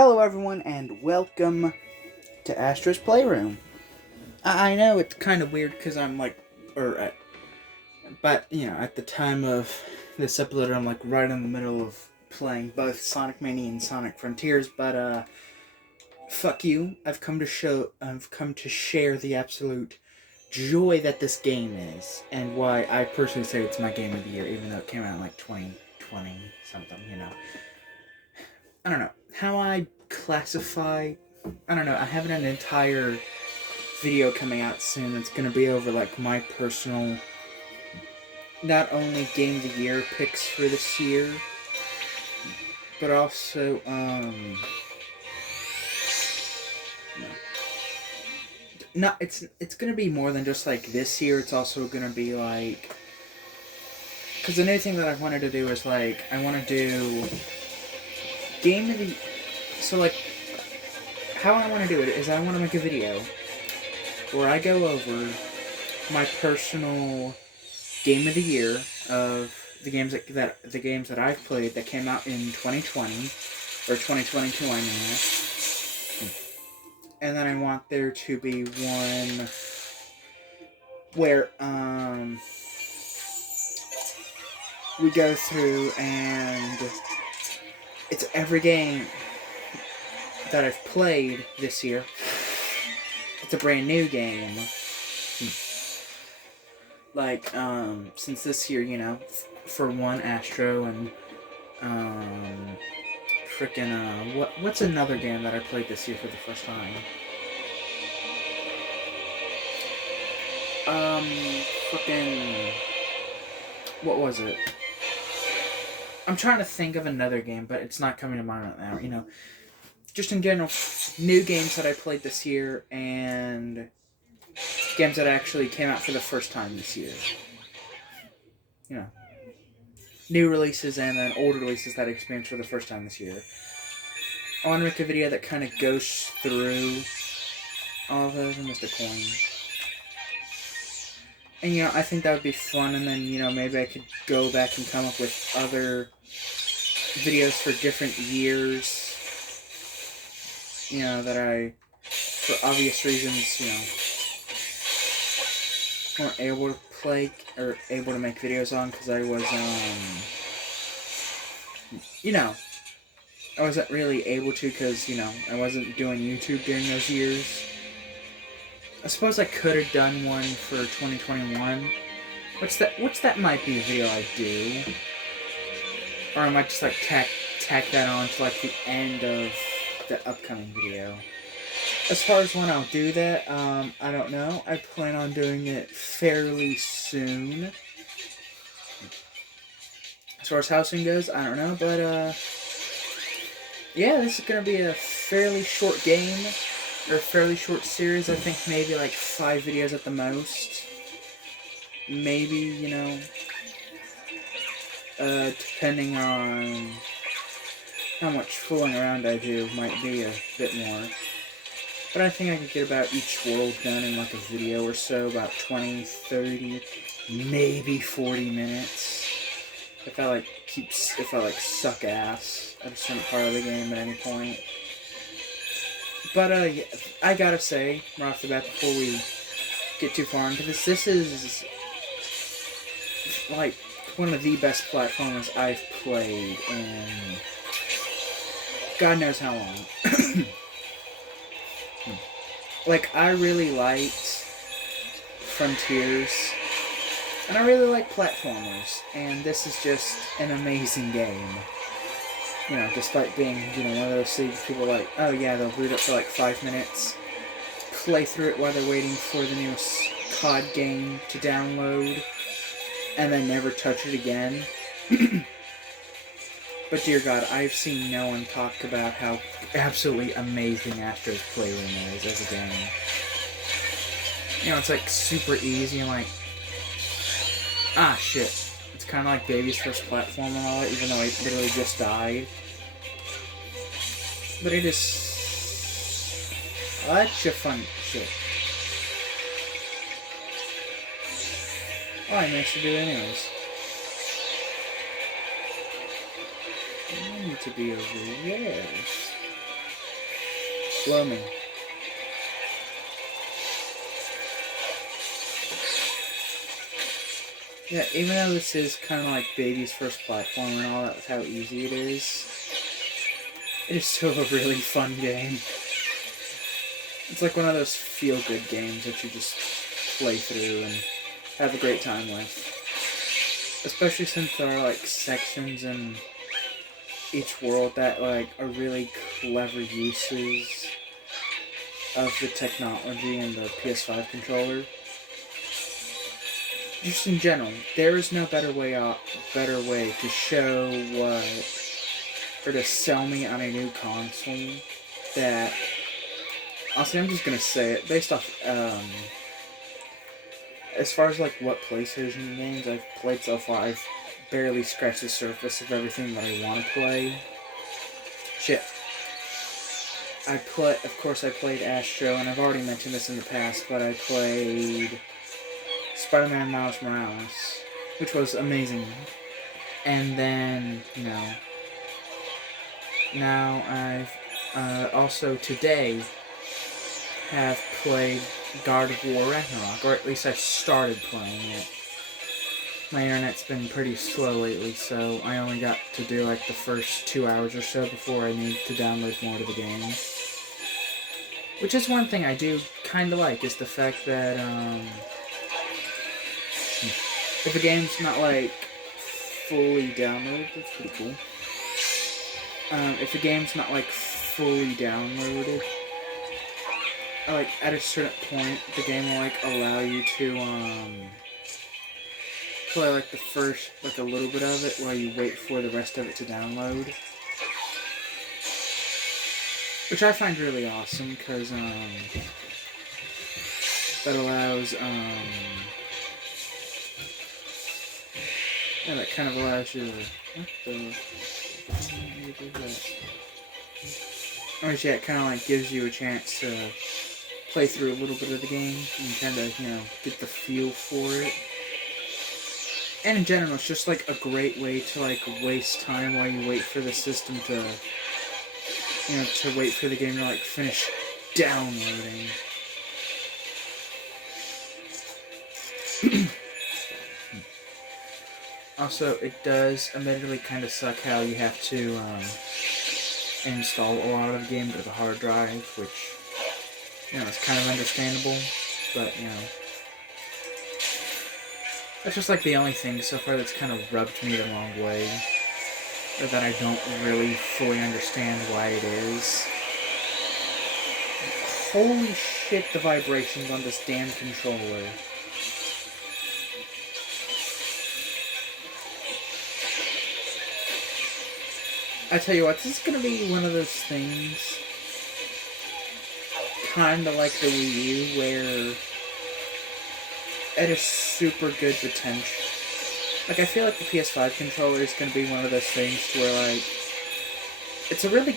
Hello everyone and welcome to ASTRO'S Playroom. I know it's kind of weird because I'm like, but at the time of this upload, I'm like right in the middle of playing both Sonic Mania and Sonic Frontiers, but fuck you. I've come to share the absolute joy that this game is and why I personally say it's my game of the year, even though it came out in like 2020 something. I don't know how I classify. I don't know. I have an entire video coming out soon. It's gonna be over like my personal, not only game of the year picks for this year, but also not. It's gonna be more than just like this year. It's also gonna be like, because the new thing that I wanted to do is like I want to do game of the. So like, how I want to do it is I want to make a video where I go over my personal game of the year of the games that I've played that came out in 2020 or 2022. I mean, and then I want there to be one where we go through and it's every game that I've played this year. It's a brand new game. Like, since this year, for one, Astro and, what's another game that I played this year for the first time? What was it? I'm trying to think of another game, but it's not coming to mind right now, Just in general, new games that I played this year and games that actually came out for the first time this year. New releases and then old releases that I experienced for the first time this year. I want to make a video that kind of goes through all of those. I missed a coin. And, I think that would be fun, and then, maybe I could go back and come up with other videos for different years, that I, for obvious reasons, weren't able to play or able to make videos on because I was, I wasn't really able to because, I wasn't doing YouTube during those years. I suppose I could have done one for 2021. Which that might be a video I do. Or I might just like tack that on to like the end of the upcoming video. As far as when I'll do that, I don't know. I plan on doing it fairly soon. As far as how soon goes, I don't know, but yeah, this is gonna be a fairly short game, or a fairly short series. I think maybe like 5 videos at the most. Maybe, depending on how much fooling around I do, might be a bit more. But I think I could get about each world done in like a video or so, about 20, 30, maybe 40 minutes. If I suck ass at a certain part of the game at any point. But yeah, I gotta say, right off the bat, before we get too far into this is like one of the best platformers I've played in God knows how long. Like, I really liked Frontiers, and I really like platformers, and this is just an amazing game. Despite being, one of those things people are like, oh yeah, they'll boot up for like 5 minutes, play through it while they're waiting for the newest COD game to download, and then never touch it again. But dear God, I've seen no one talk about how absolutely amazing Astro's Playroom is as a game. It's like super easy and like, shit. It's kind of like Baby's first platform and all that, even though I literally just died. But it is such a fun shit. Oh, I managed to do it anyways. I need to be over there. blow me. Yeah, even though this is kind of like baby's first platform and all that, with how easy it is still a really fun game. It's like one of those feel-good games that you just play through and have a great time with. Especially since there are like sections in each world that like are really clever uses of the technology in the PS5 controller. Just in general, there is no better way to show what, or to sell me on a new console that, honestly, I'm just gonna say it, based off, as far as like what PlayStation games I've played so far, I've barely scratched the surface of everything that I want to play. Shit. Of course I played Astro, and I've already mentioned this in the past, but I played Spider-Man Miles Morales, which was amazing. And then, now I've also today have played God of War Ragnarok, or at least I started playing it. My internet's been pretty slow lately, so I only got to do like the first 2 hours or so before I need to download more to the game. Which is one thing I do kind of like, is the fact that, if a game's not, like, fully downloaded, that's pretty cool. If a game's not, like, fully downloaded, like, at a certain point, the game will, like, allow you to, play, like, the first, like, a little bit of it, while you wait for the rest of it to download. Which I find really awesome, because, that allows, yeah, that kind of allows you to, what the, how do you do that? Or yeah, it kind of, like, gives you a chance to play through a little bit of the game, and kind of, get the feel for it. And in general, it's just, like, a great way to, like, waste time while you wait for the system to, to wait for the game to, like, finish downloading. Also, it does admittedly kind of suck how you have to, install a lot of the game to the hard drive, which, it's kind of understandable, but, that's just, like, the only thing so far that's kind of rubbed me the wrong way, or that I don't really fully understand why it is. Holy shit, the vibrations on this damn controller. I tell you what, this is gonna be one of those things, kinda like the Wii U, where it has super good potential. Like, I feel like the PS5 controller is gonna be one of those things where, like, it's a really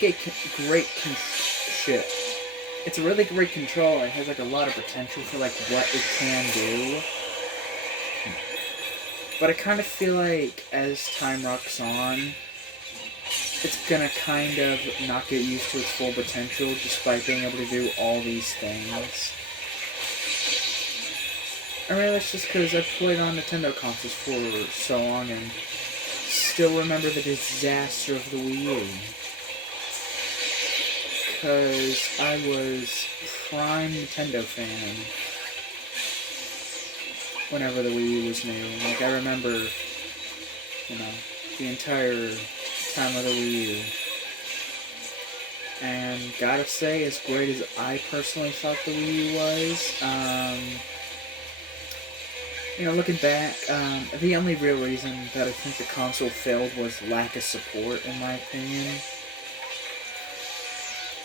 It's a really great controller. It has, like, a lot of potential for, like, what it can do. But I kind of feel like, as time rocks on, it's gonna kind of not get used to its full potential, despite being able to do all these things. I mean, that's just because I've played on Nintendo consoles for so long and still remember the disaster of the Wii U. Because I was prime Nintendo fan whenever the Wii U was new. Like, I remember, the entire time of the Wii U. And gotta say, as great as I personally thought the Wii U was, looking back, the only real reason that I think the console failed was lack of support, in my opinion.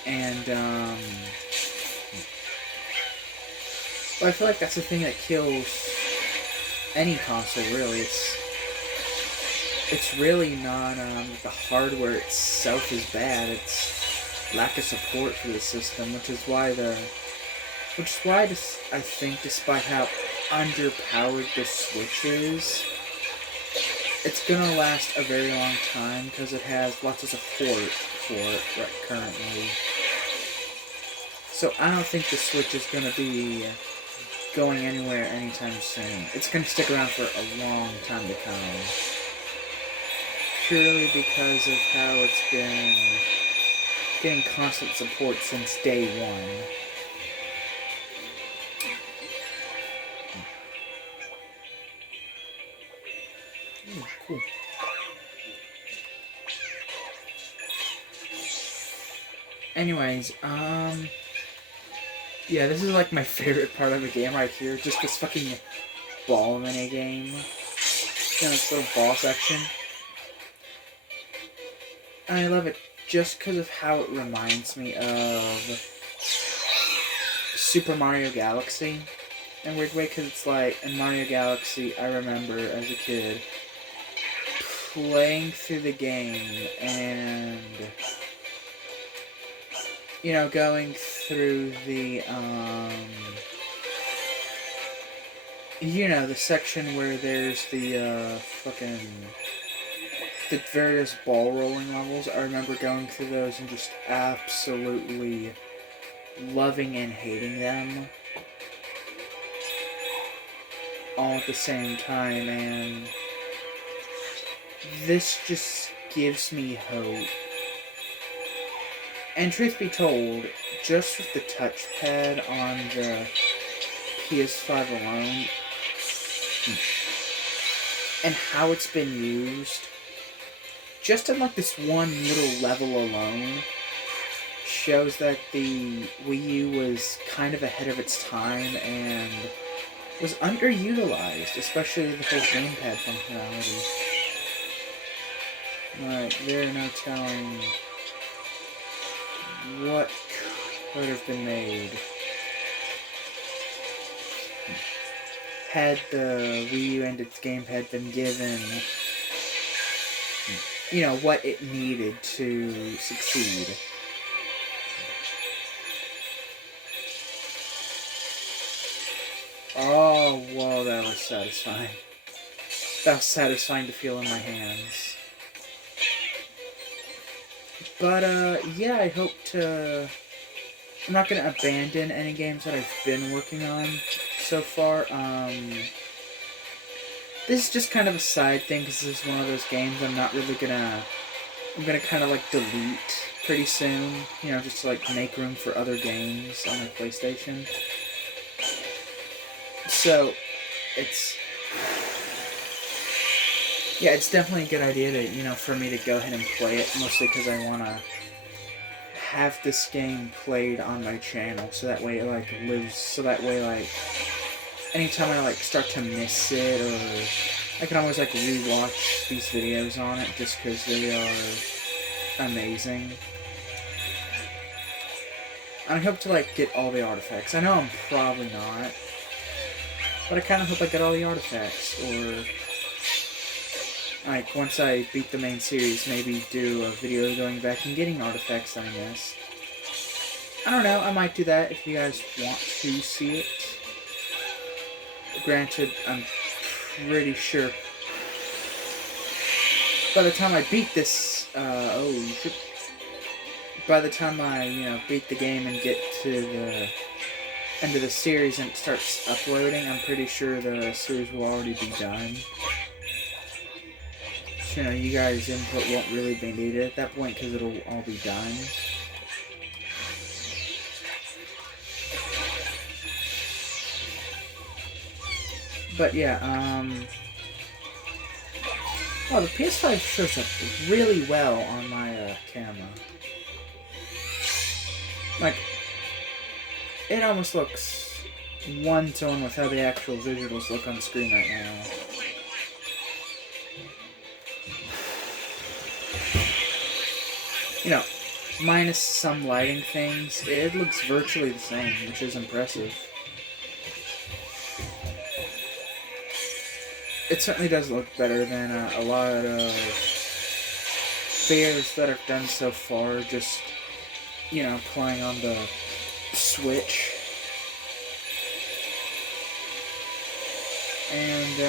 And, well, I feel like that's the thing that kills any console, really. It's really not, the hardware itself is bad, it's lack of support for the system, which is why I think, despite how underpowered the Switch is, it's gonna last a very long time, because it has lots of support for it currently. So I don't think the Switch is going to be going anywhere anytime soon. It's going to stick around for a long time to come. Purely because of how it's been getting constant support since day one. Ooh, cool. Anyways, yeah, this is like my favorite part of the game right here. Just this fucking ball mini game. This little ball section. And I love it just because of how it reminds me of Super Mario Galaxy. In a weird way, because it's like, in Mario Galaxy, I remember as a kid playing through the game and, you know, going through the, you know, the section where there's the, the various ball rolling levels. I remember going through those and just absolutely loving and hating them all at the same time, and this just gives me hope. And truth be told, just with the touchpad on the PS5 alone, and how it's been used, just in like this one little level alone, shows that the Wii U was kind of ahead of its time and was underutilized, especially the whole gamepad functionality. Right, there are no telling what could have been made had the Wii U and its gamepad been given, you know, what it needed to succeed. Oh, whoa, that was satisfying. That was satisfying to feel in my hands. But, yeah, I hope to... I'm not going to abandon any games that I've been working on so far. This is just kind of a side thing, because this is one of those games I'm not really gonna... I'm gonna kind of, like, delete pretty soon. You know, just to, like, make room for other games on my PlayStation. So, yeah, it's definitely a good idea to, you know, for me to go ahead and play it, mostly because I want to have this game played on my channel, so that way it, like, lives, so that way, like, anytime I, like, start to miss it, or I can always, like, rewatch these videos on it, just because they are amazing. And I hope to, like, get all the artifacts. I know I'm probably not, but I kind of hope I get all the artifacts, or, like, once I beat the main series, maybe do a video going back and getting artifacts that I missed. I don't know, I might do that if you guys want to see it. Granted, I'm pretty sure by the time I beat this, by the time I, you know, beat the game and get to the end of the series and it starts uploading, I'm pretty sure the series will already be done. So, you know, you guys' input won't really be needed at that point because it'll all be done. But yeah, oh, the PS5 shows up really well on my camera. Like, it almost looks one-to-one with how the actual visuals look on screen right now. You know, minus some lighting things, it looks virtually the same, which is impressive. It certainly does look better than a lot of videos that I've done so far, just, you know, playing on the Switch. And,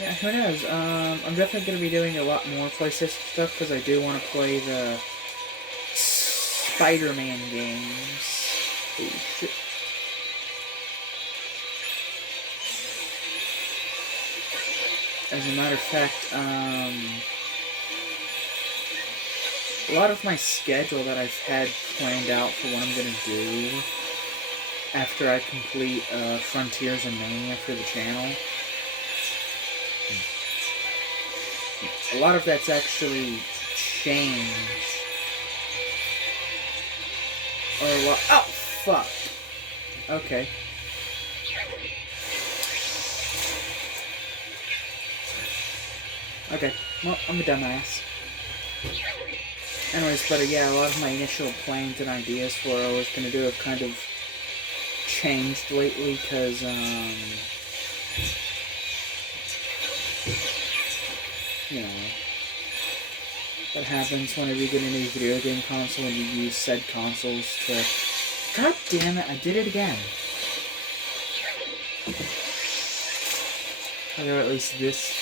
yeah, who knows? I'm definitely going to be doing a lot more PlayStation stuff, because I do want to play the Spider-Man games. Oh shit. As a matter of fact, a lot of my schedule that I've had planned out for what I'm gonna do after I complete Frontiers and Mania for the channel, a lot of that's actually changed. Or a lot. Oh, fuck. Okay. Okay. Well, I'm a dumbass. Anyways, but yeah, a lot of my initial plans and ideas for what I was gonna do have kind of changed lately, because, you know, that happens whenever you get a new video game console and you use said consoles to... God damn it, I did it again. Or at least this...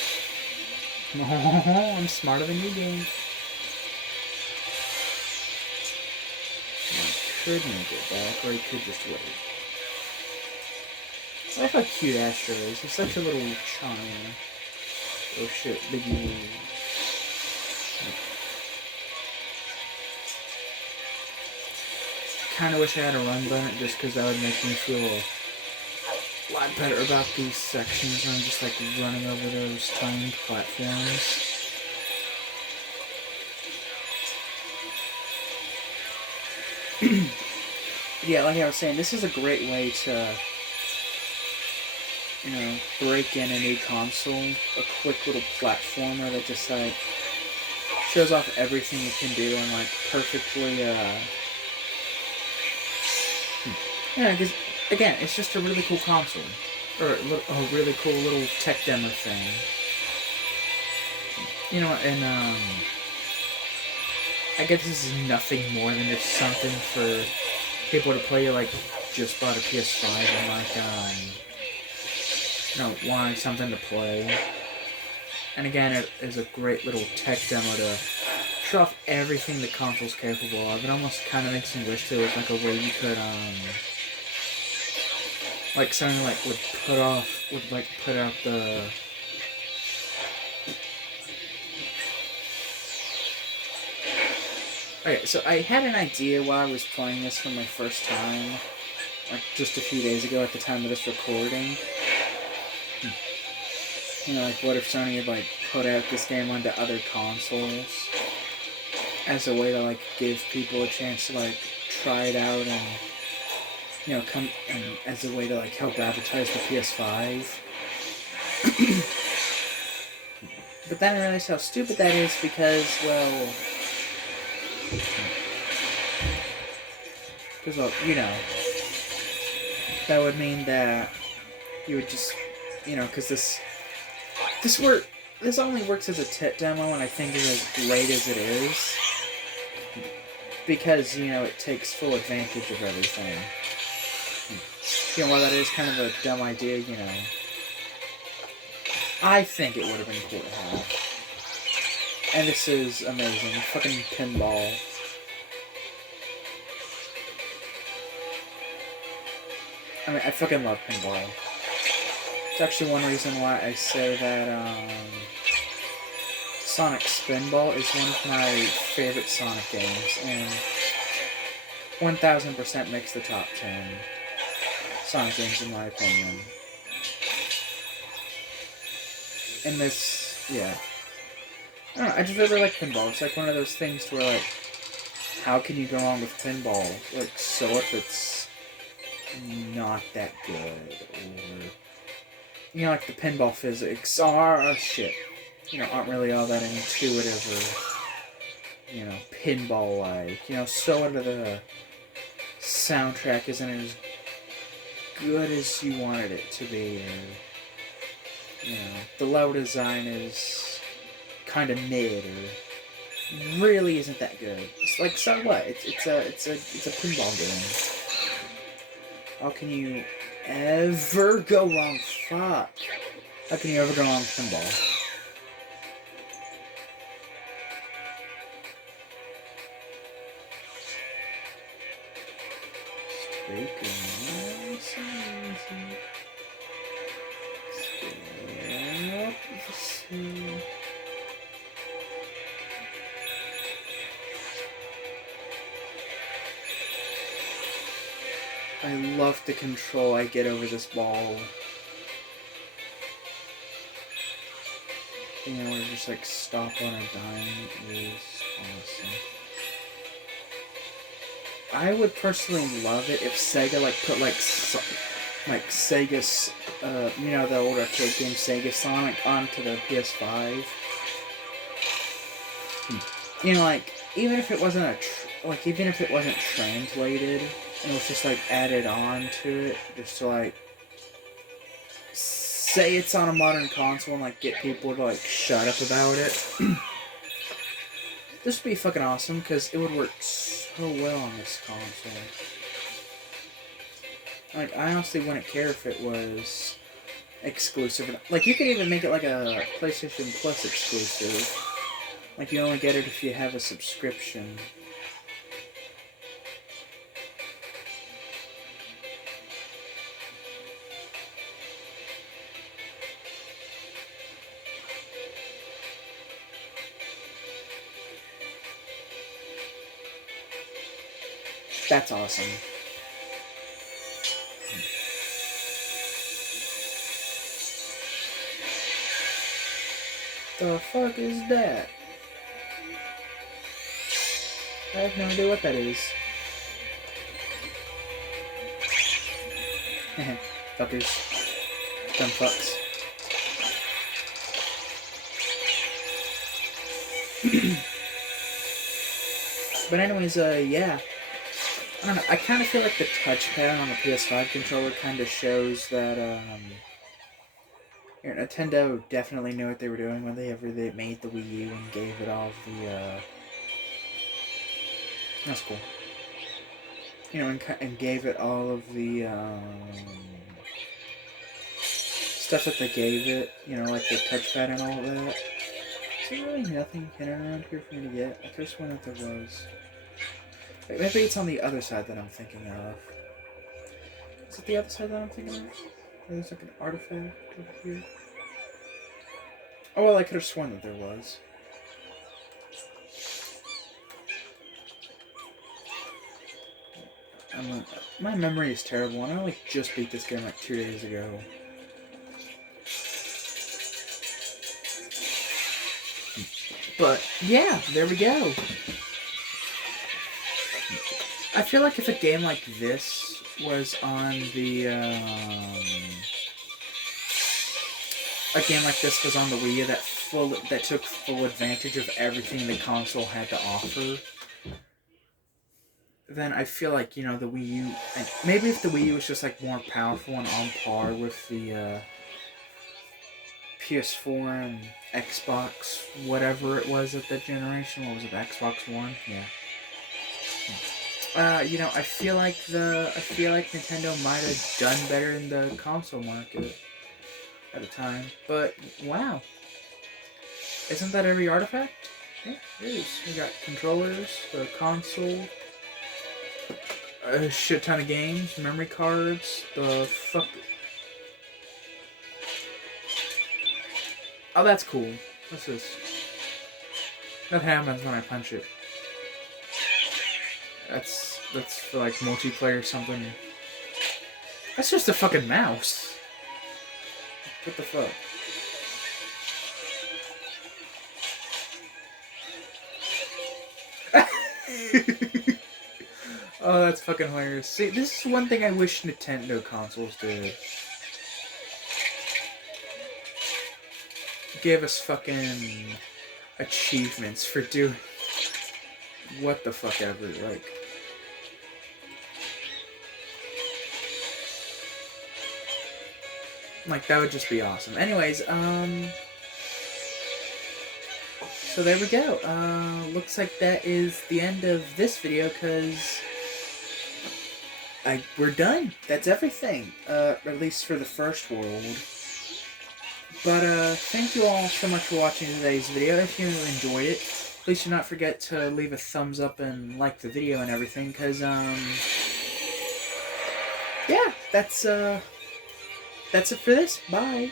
Oh, I'm smarter than you, game. I could make it back, or I could just wait. I like how cute Astro is. He's such a little charmer. Oh shit, big move. Kinda wish I had a run button just because that would make me feel a lot better about these sections where I'm just like running over those timed platforms. Yeah, like I was saying, this is a great way to, you know, break in a new console. A quick little platformer that just like shows off everything it can do and like perfectly, yeah, because again, it's just a really cool console, or a really cool little tech demo thing. You know, and I guess this is nothing more than just something for people to play like just bought a PS5 and like you know, wanting something to play. And again, it is a great little tech demo to show off everything the console's capable of. It almost kind of makes me wish there was like a way you could like something like would put out the okay, so I had an idea while I was playing this for my first time, like just a few days ago at the time of this recording. You know, like what if Sony had like put out this game onto other consoles as a way to like give people a chance to like try it out and, you know, come and as a way to like help advertise the PS5. But then I realized how stupid that is because, well, you know, that would mean that you would just, you know, because this only works as a tech demo, and I think it's as great as it is because, you know, it takes full advantage of everything. You know, while that is kind of a dumb idea, you know, I think it would have been cool to have. And this is amazing. Fucking pinball. I mean, I fucking love pinball. It's actually one reason why I say that, Sonic Spinball is one of my favorite Sonic games, and 1000% makes the top 10 Sonic games in my opinion. And this, yeah. I don't know, I just really like pinball. It's like one of those things to where, like, how can you go wrong with pinball? Like, so if it's not that good, or, you know, like the pinball physics are, shit, you know, aren't really all that intuitive or, you know, pinball-like. You know, so what the soundtrack isn't as good as you wanted it to be, or, you know, the level design is kind of mid, or really isn't that good. It's like, so what? It's a pinball game. How can you ever go wrong? Fuck. How can you ever go wrong with pinball? I love the control I get over this ball. Being able to just like stop on a dime is awesome. I would personally love it if Sega like put like Sega's, you know, the old arcade game Sega Sonic onto the PS5. You know, like even if it wasn't even if it wasn't translated and it was just like added on to it, just to like say it's on a modern console and like get people to like shut up about it. This would be fucking awesome because it would work so well on this console. Like, I honestly wouldn't care if it was exclusive. Like, you could even make it like a PlayStation Plus exclusive. Like, you only get it if you have a subscription. That's awesome. The fuck is that? I have no idea what that is. Fuckers. Dumb fucks. But anyways, yeah. I don't know, I kind of feel like the touchpad on the PS5 controller kind of shows that, Nintendo definitely knew what they were doing when they made the Wii U and gave it all the, that's cool. You know, and gave it all of the, stuff that they gave it, you know, like the touchpad and all of that. Is there really nothing hidden around here for me to get? I could have sworn that there was. Wait, maybe it's on the other side that I'm thinking of. Is it the other side that I'm thinking of? Or there's like an artifact over here? Oh, well, I could have sworn that there was. My memory is terrible, and I like just beat this game like 2 days ago. But, yeah, there we go. I feel like if a game like this was on the, a game like this was on the Wii U that took full advantage of everything the console had to offer, then I feel like, you know, the Wii U, and maybe if the Wii U was just like more powerful and on par with the PS4 and Xbox, whatever it was at that generation. What was it, Xbox One? Yeah. You know, I feel like Nintendo might have done better in the console market at the time. But wow, isn't that every artifact? Yeah, it is. We got controllers, the console, a shit ton of games, memory cards, the fuck. Oh, that's cool. What's this? That happens when I punch it. That's for like multiplayer or something. That's just a fucking mouse. What the fuck? Oh, that's fucking hilarious. See, this is one thing I wish Nintendo consoles did. Give us fucking achievements for doing what the fuck ever, like that would just be awesome. Anyways, so there we go. Looks like that is the end of this video, because we're done. That's everything, at least for the first world. But, thank you all so much for watching today's video. If you enjoyed it, please do not forget to leave a thumbs up and like the video and everything, because, yeah, that's it for this. Bye.